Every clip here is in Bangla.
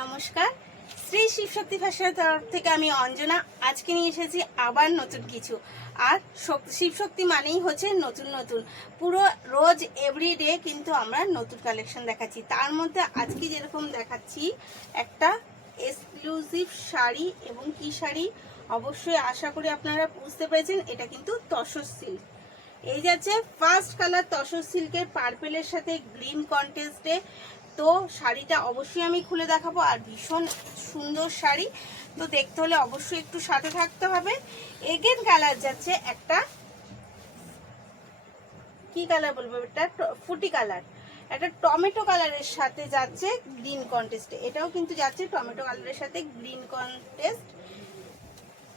নমস্কার, শ্রী শিবশক্তি ফ্যাশনের তরফ থেকে আমি অঞ্জনা আজকে নিয়ে এসেছি আবার নতুন কিছু। আর শিবশক্তি মানেই হচ্ছে নতুন নতুন, পুরো রোজ এভরিডে কিন্তু আমরা নতুন কালেকশন দেখাচ্ছি। তার মধ্যে আজকে যেরকম দেখাচ্ছি একটা এক্সক্লুসিভ শাড়ি, এবং কি শাড়ি অবশ্যই আশা করি আপনারা বুঝতে পেরেছেন, এটা কিন্তু তসর সিল্ক। এই যাচ্ছে ফার্স্ট কালার তসর সিল্কের পার্পেলের সাথে গ্রিন কন্ট্রাস্টে। তো শাড়িটা অবশ্যই আমি খুলে দেখাবো, আর ভীষণ সুন্দর শাড়ি, তো দেখতে হলে অবশ্যই একটু সাথে থাকতে হবে। এগেন কালার যাচ্ছে একটা, কি কালার বলবো, এটা ফুটি কালার, একটা টমেটো কালারের সাথে যাচ্ছে গ্রিন কন্ট্রাস্টে। এটাও কিন্তু যাচ্ছে টমেটো কালারের সাথে গ্রিন কন্ট্রাস্ট।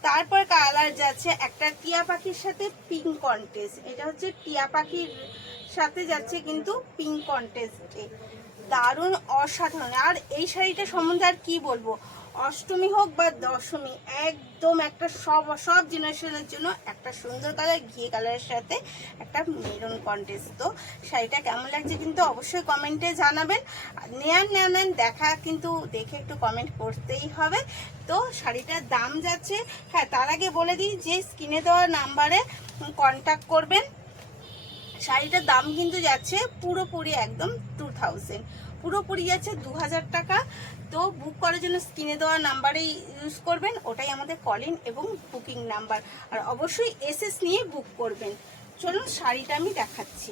তারপর কালার যাচ্ছে একটা টিয়া পাখির সাথে পিঙ্ক কন্ট্রাস্ট। এটা হচ্ছে টিয়া পাখির সাথে যাচ্ছে কিন্তু পিঙ্ক কন্ট্রাস্টে, দারুণ অসাধারণ। আর এই শাড়িটা সম্বন্ধে আর কি বলবো, অষ্টমী হোক বা দশমী, একদম একটা সব জেনারেশনের জন্য একটা সুন্দর কালার, ঘিয়ে কালারের সাথে একটা মেরুন কন্ট্রাস্ট। তো শাড়িটা কেমন লাগছে কিন্তু অবশ্যই কমেন্টে জানাবেন। নেন দেখা কিন্তু দেখে একটু কমেন্ট করতেই হবে। তো শাড়িটার দাম যাচ্ছে, হ্যাঁ তার আগে বলে দিই যে স্ক্রিনে দেওয়া নাম্বারে কন্ট্যাক্ট করবেন। শাড়িটার দাম কিন্তু যাচ্ছে পুরোপুরি একদম 2000, পুরোপুরি যাচ্ছে 2000 টাকা। তো বুক করার জন্য স্ক্রিনে দেওয়া নাম্বারেই ইউজ করবেন, ওটাই আমাদের কলিং এবং বুকিং নাম্বার। আর অবশ্যই এসএস নিয়ে বুক করবেন। চলুন শাড়িটা আমি দেখাচ্ছি।